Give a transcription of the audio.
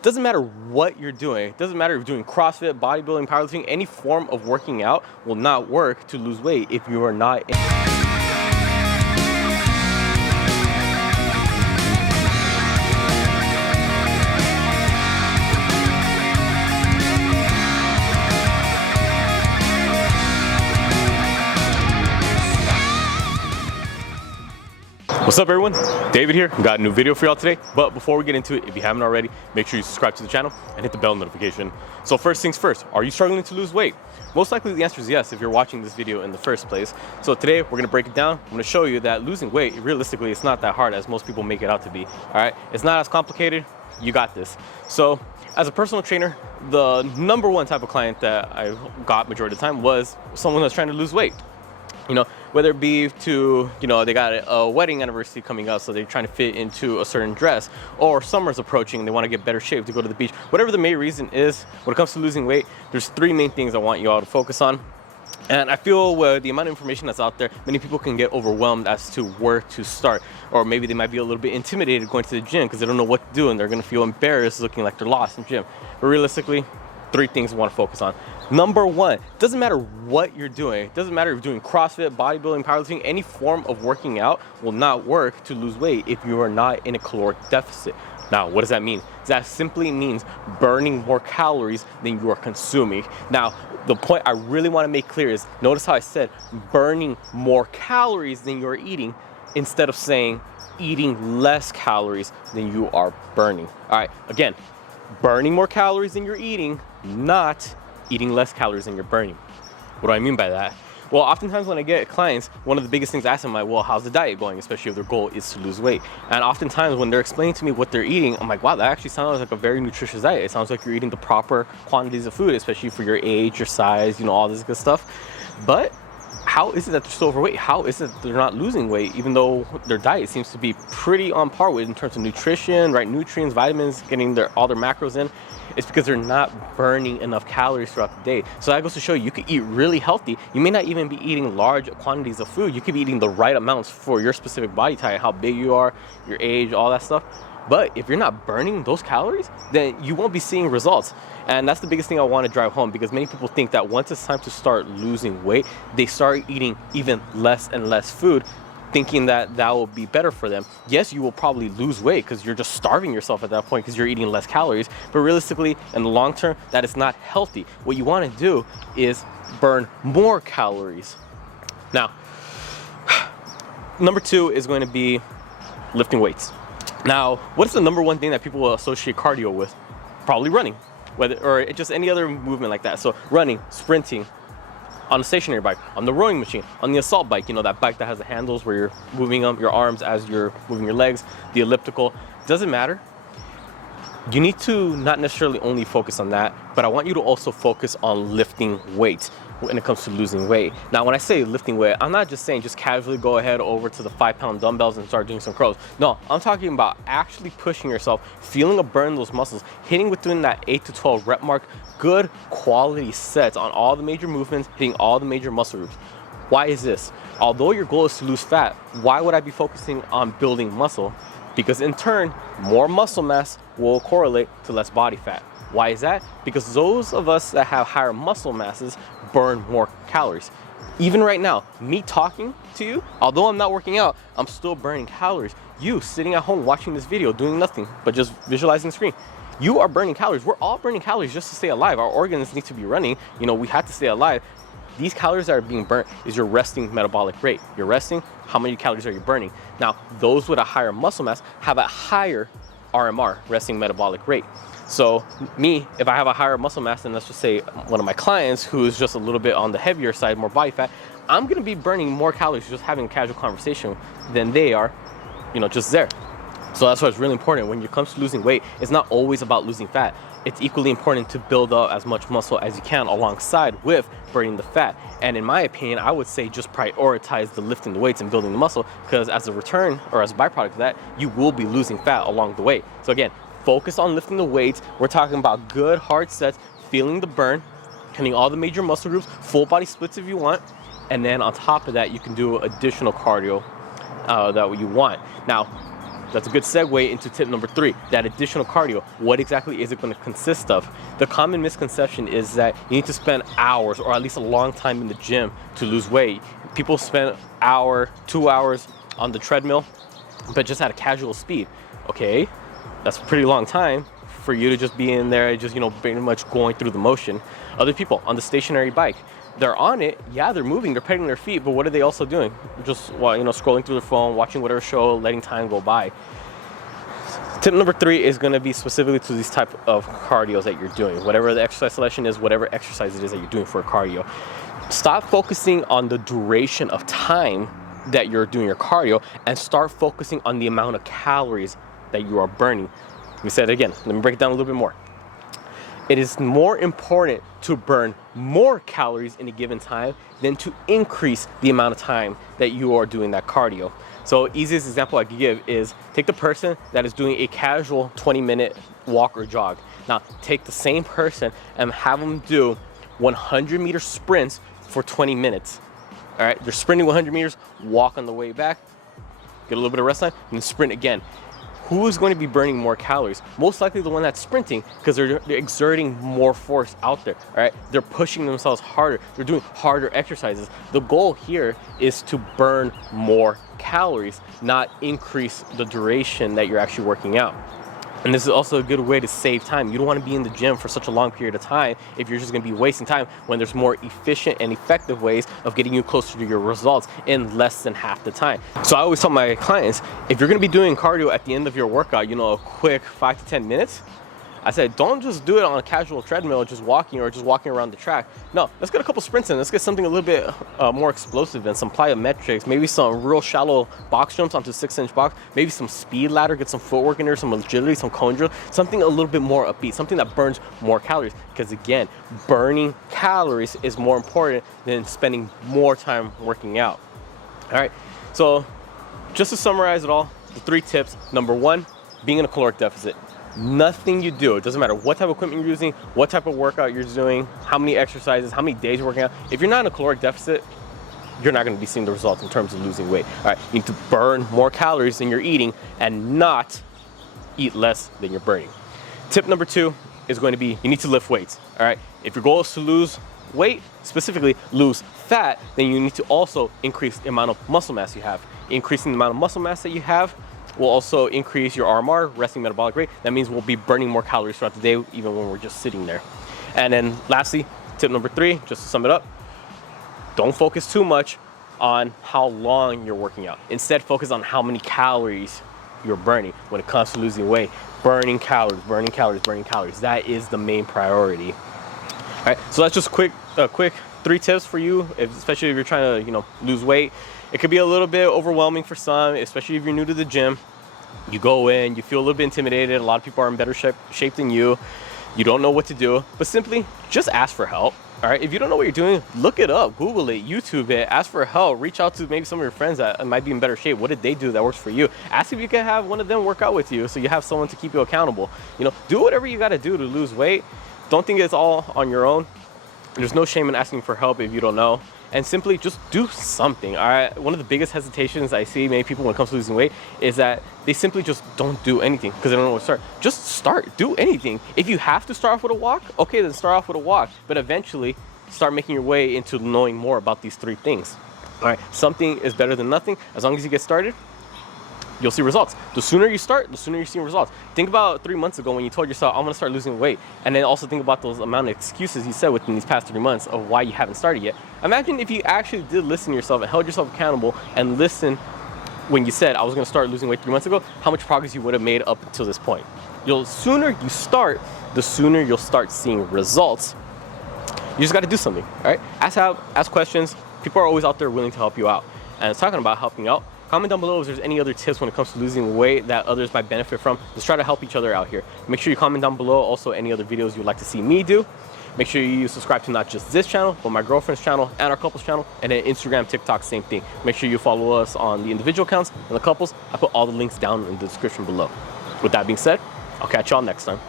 Doesn't matter what you're doing. It doesn't matter if you're doing CrossFit, bodybuilding, powerlifting, any form of working out will not work to lose weight if you are not What's up everyone? David here. Got a new video for y'all today. But before we get into it, if you haven't already, make sure you subscribe to the channel and hit the bell notification. So first things first, are you struggling to lose weight? Most likely the answer is yes if you're watching this video in the first place. So today we're gonna break it down. I'm gonna show you that losing weight, realistically, it's not that hard as most people make it out to be. All right, it's not as complicated. You got this. So as a personal trainer, the number one type of client that I got majority of the time was someone that's trying to lose weight. You know, whether it be to, they got a wedding anniversary coming up, so they're trying to fit into a certain dress, or summer's approaching and they want to get better shape to go to the beach. Whatever the main reason is, when it comes to losing weight, there's three main things I want you all to focus on. And I feel with the amount of information that's out there, many people can get overwhelmed as to where to start. Or maybe they might be a little bit intimidated going to the gym because they don't know what to do and they're going to feel embarrassed looking like they're lost in the gym. But realistically, three things I want to focus on. Number one, doesn't matter what you're doing. It doesn't matter if you're doing CrossFit, bodybuilding, powerlifting, any form of working out will not work to lose weight if you are not in a caloric deficit. Now, what does that mean? That simply means burning more calories than you are consuming. Now, the point I really want to make clear is, notice how I said burning more calories than you're eating instead of saying eating less calories than you are burning. All right, again, burning more calories than you're eating, not eating less calories than you're burning. What do I mean by that? Well, oftentimes when I get clients, one of the biggest things I ask them, well, how's the diet going? Especially if their goal is to lose weight. And oftentimes when they're explaining to me what they're eating, I'm like, wow, that actually sounds like a very nutritious diet. It sounds like you're eating the proper quantities of food, especially for your age, your size, all this good stuff. But how is it that they're so overweight? How is it that they're not losing weight, even though their diet seems to be pretty on par with in terms of nutrition, right? Nutrients, vitamins, getting all their macros in. It's because they're not burning enough calories throughout the day. So that goes to show you could eat really healthy. You may not even be eating large quantities of food. You could be eating the right amounts for your specific body type, how big you are, your age, all that stuff. But if you're not burning those calories, then you won't be seeing results. And that's the biggest thing I want to drive home, because many people think that once it's time to start losing weight, they start eating even less and less food, thinking that that will be better for them. Yes, you will probably lose weight because you're just starving yourself at that point because you're eating less calories. But realistically, in the long term, that is not healthy. What you want to do is burn more calories. Now, number two is going to be lifting weights. Now, what's the number one thing that people will associate cardio with? Probably running, or just any other movement like that. So running, sprinting, on a stationary bike, on the rowing machine, on the assault bike, that bike that has the handles where you're moving your arms as you're moving your legs, the elliptical, doesn't matter. You need to not necessarily only focus on that, but I want you to also focus on lifting weights when it comes to losing weight. Now, when I say lifting weight, I'm not just saying just casually go ahead over to the 5-pound dumbbells and start doing some curls. No, I'm talking about actually pushing yourself, feeling a burn in those muscles, hitting within that 8 to 12 rep mark, good quality sets on all the major movements, hitting all the major muscle groups. Why is this? Although your goal is to lose fat, why would I be focusing on building muscle? Because in turn, more muscle mass will correlate to less body fat. Why is that? Because those of us that have higher muscle masses burn more calories. Even right now, me talking to you, although I'm not working out, I'm still burning calories. You sitting at home watching this video, doing nothing but just visualizing the screen, you are burning calories. We're all burning calories just to stay alive. Our organs need to be running. We have to stay alive. These calories that are being burnt is your resting metabolic rate. You're resting, how many calories are you burning? Now, those with a higher muscle mass have a higher RMR, resting metabolic rate. So me, if I have a higher muscle mass than, let's just say, one of my clients who's just a little bit on the heavier side, more body fat, I'm gonna be burning more calories just having a casual conversation than they are, just there. So that's why it's really important when it comes to losing weight. It's not always about losing fat. It's equally important to build up as much muscle as you can alongside with burning the fat. And in my opinion, I would say just prioritize the lifting the weights and building the muscle, because as a return or as a byproduct of that, you will be losing fat along the way. So again, focus on lifting the weights. We're talking about good hard sets, feeling the burn, hitting all the major muscle groups, full body splits if you want. And then on top of that, you can do additional cardio that you want. Now, that's a good segue into tip number 3, that additional cardio. What exactly is it going to consist of? The common misconception is that you need to spend hours or at least a long time in the gym to lose weight. People spend an hour, 2 hours on the treadmill, but just at a casual speed. Okay, that's a pretty long time for you to just be in there, just, you know, pretty much going through the motion. Other people on the stationary bike, they're on it, yeah, they're moving, they're pedaling their feet, but what are they also doing? Just, well, you know, scrolling through their phone, watching whatever show, letting time go by. Tip number 3 is going to be specifically to these type of cardios that you're doing. Whatever the exercise selection is, whatever exercise it is that you're doing for a cardio. Stop focusing on the duration of time that you're doing your cardio and start focusing on the amount of calories that you are burning. Let me say it again. Let me break it down a little bit more. It is more important to burn more calories in a given time than to increase the amount of time that you are doing that cardio. So easiest example I could give is take the person that is doing a casual 20-minute walk or jog. Now take the same person and have them do 100-meter sprints for 20 minutes. All right, they're sprinting 100 meters, walk on the way back, get a little bit of rest time, and then sprint again. Who is going to be burning more calories? Most likely the one that's sprinting, because they're exerting more force out there, all right? They're pushing themselves harder. They're doing harder exercises. The goal here is to burn more calories, not increase the duration that you're actually working out. And this is also a good way to save time. You don't want to be in the gym for such a long period of time if you're just going to be wasting time when there's more efficient and effective ways of getting you closer to your results in less than half the time. So I always tell my clients, if you're going to be doing cardio at the end of your workout, you know, a quick 5 to 10 minutes, I said, don't just do it on a casual treadmill, just walking around the track. No, let's get a couple sprints in. Let's get something a little bit more explosive and some plyometrics, maybe some real shallow box jumps onto a 6-inch box, maybe some speed ladder, get some footwork in there, some agility, some cone drill, something a little bit more upbeat, something that burns more calories. Because again, burning calories is more important than spending more time working out. All right, so just to summarize it all, the 3 tips. Number 1, being in a caloric deficit. Nothing you do, it doesn't matter what type of equipment you're using, what type of workout you're doing, how many exercises, how many days you're working out. If you're not in a caloric deficit, you're not going to be seeing the results in terms of losing weight. All right, you need to burn more calories than you're eating and not eat less than you're burning. Tip number 2 is going to be you need to lift weights. All right, if your goal is to lose weight, specifically lose fat, then you need to also increase the amount of muscle mass you have. Increasing the amount of muscle mass that you have will also increase your RMR, resting metabolic rate. That means we'll be burning more calories throughout the day, even when we're just sitting there. And then lastly, tip number 3, just to sum it up, don't focus too much on how long you're working out. Instead, focus on how many calories you're burning when it comes to losing weight. Burning calories, burning calories, burning calories. That is the main priority. All right, so that's just quick 3 tips for you, especially if you're trying to, you know, lose weight. It could be a little bit overwhelming for some, especially if you're new to the gym. You go in, you feel a little bit intimidated. A lot of people are in better shape than you. You don't know what to do, but simply just ask for help. All right, if you don't know what you're doing, look it up, Google it, YouTube it, ask for help, reach out to maybe some of your friends that might be in better shape. What did they do that works for you? Ask if you can have one of them work out with you so you have someone to keep you accountable. You know, do whatever you got to do to lose weight. Don't think it's all on your own. There's no shame in asking for help if you don't know. And simply just do something, all right? One of the biggest hesitations I see many people when it comes to losing weight is that they simply just don't do anything because they don't know where to start. Just start, do anything. If you have to start off with a walk, okay, then start off with a walk. But eventually, start making your way into knowing more about these 3 things. All right, something is better than nothing. As long as you get started, you'll see results. The sooner you start, the sooner you're seeing results. Think about 3 months ago when you told yourself, I'm gonna start losing weight. And then also think about those amount of excuses you said within these past 3 months of why you haven't started yet. Imagine if you actually did listen to yourself and held yourself accountable and listened when you said, I was gonna start losing weight 3 months ago, how much progress you would have made up until this point. The sooner you start, the sooner you'll start seeing results. You just gotta do something, all right? Ask questions. People are always out there willing to help you out. And it's talking about helping out. Comment down below if there's any other tips when it comes to losing weight that others might benefit from. Let's try to help each other out here. Make sure you comment down below also any other videos you'd like to see me do. Make sure you subscribe to not just this channel, but my girlfriend's channel and our couple's channel, and then Instagram, TikTok, same thing. Make sure you follow us on the individual accounts and the couples. I put all the links down in the description below. With that being said, I'll catch y'all next time.